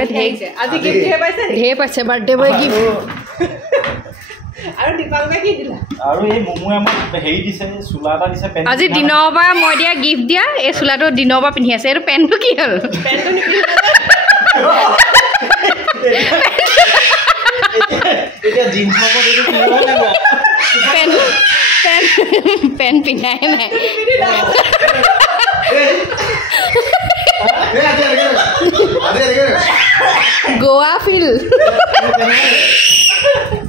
আজি গিফ্ট ঢেৰ পাইছে বাৰ্থডে বয় গিফ্ট আৰু দীপাংকে কি দিলা আৰু এই মমুৱে আমাক হেৰি দিছে চুলা এটা দিছে পেন আজি দিনৰ পৰা মই দিয়া গিফ্ট দিয়া এই চোলাটো দিনৰ পৰা পিন্ধি আছে এইটো পেণ্টটো কি হ'ল পেনটো নিপিন্ধিলা এতিয়া জিন্স লগত এইটো কিনিব লাগিব পেণ্ট পিন্ধাই নাই গোৱা ফিল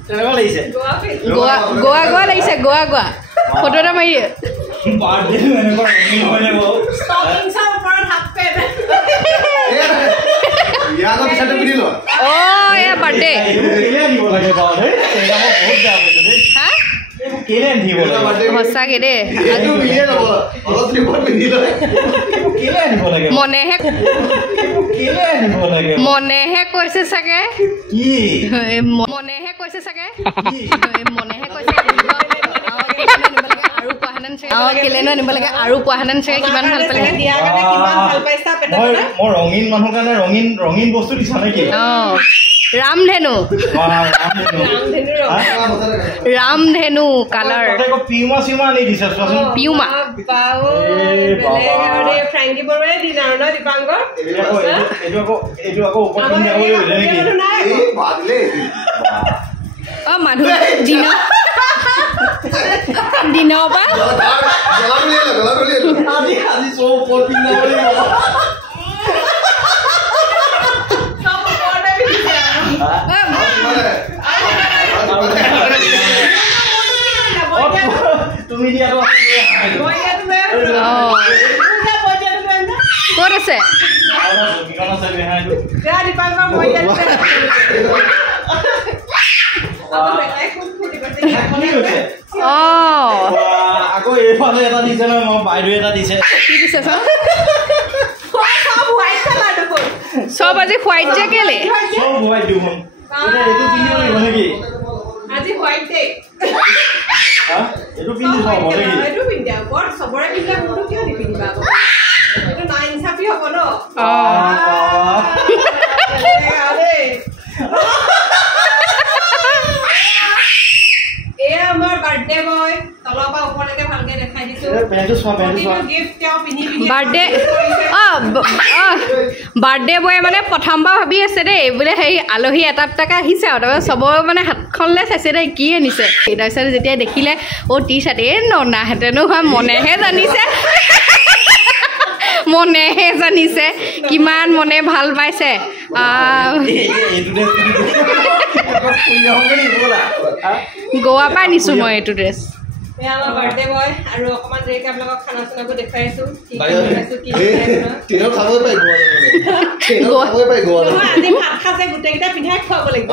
কেনেকুৱা লাগিছে গোৱা লাগিছে গোৱা ফটো এটা মাৰি দিয়ে বাৰ্থডে এনেকুৱা ৰঙীন হৈ যাব ষ্টকিংছৰ ওপৰত হাফ পেন্ট ইয়াৰ পিছতে পিন্ধি ল এয়া বাৰ্থডে কেলে আনিব লাগে বাৰু দেই এটা মই বহুত বেয়া পাইছোঁ দেই হা কেলে আনিব লাগে সঁচাকে দেই এইটো মিলিয়ে যাব অলপ ত্ৰিপত পিন্ধি লয় কেলে আনিব লাগে কেলে আনিব লাগে মনেহে কৈছে চাগে কি মনেহে কৈছে চাগে কেলেনো আনিব লাগে আৰু কোৱাহেঁতেন চাগে কিমান ভাল পালে দিয়াৰ কাৰণে কিমান ভাল পাইছা পেটত মই ৰঙীন মানুহৰ কাৰণে ৰঙীন বস্তু দিছা নেকি ৰামধেনু ৰামধেনু কালাৰ পিউমা চিউমা আনি দিছে চোৱাচোন পিউমা ফ্ৰেংকি বৰুৱাই দিন আৰু ন দীপাংকৰ এইটো আকৌ ওপৰত পিন্ধি যাব নেকি মানুহ দিনৰ পৰা আজি চব ওপৰত পিন্ধি যাব লাগিব তুমি দিয়াটো ক'ত আছে আকৌ এইফালে এটা দিছে নহয় মই বাইদেউ এটা দিছে কি দিছে চব আজি হোৱাইট যে কেলে চব হোৱাইট দিওঁ এইটো পিন্ধিব লাগিব নেকি আজি হোৱাইট ডে এইটো পিন্ধি চাব নেকি এইটো পিন্ধা বৰ চবৰে পিন্ধা মোৰটো কিয় নিপিন্ধিবা এইটো না ইনচাফি হ'ব ন এয়া আমাৰ বাৰ্থডে বয় তলৰ পৰা ওপৰলৈকে ভালকে দেখাই দিছো গিফ্ট তেওঁ পিন্ধি বাৰ্থডে বয়ে মানে প্ৰথমবাৰ ভাবি আছে দেই বোলে সেই আলহী এটা দুটাকে আহিছে আৰু তাৰপিছত চবৰ মানে হাতখনলৈ চাইছে দেই কি আনিছে তাৰপিছত যেতিয়া দেখিলে টি চাৰ্ট ননাহেঁতেনো হয় মনেহে জানিছে কিমান মনে ভাল পাইছে গোৱা পৰা আনিছোঁ মই এইটো ড্ৰেছ আমাৰ বাৰ্থডে বয় আৰু অকণমান দেৰিকে আপোনালোকক খানা চানাবোৰ দেখুৱাই আছো আজি ভাত খাইছে গোটেইকেইটা পিন্ধাই খুৱাব লাগিব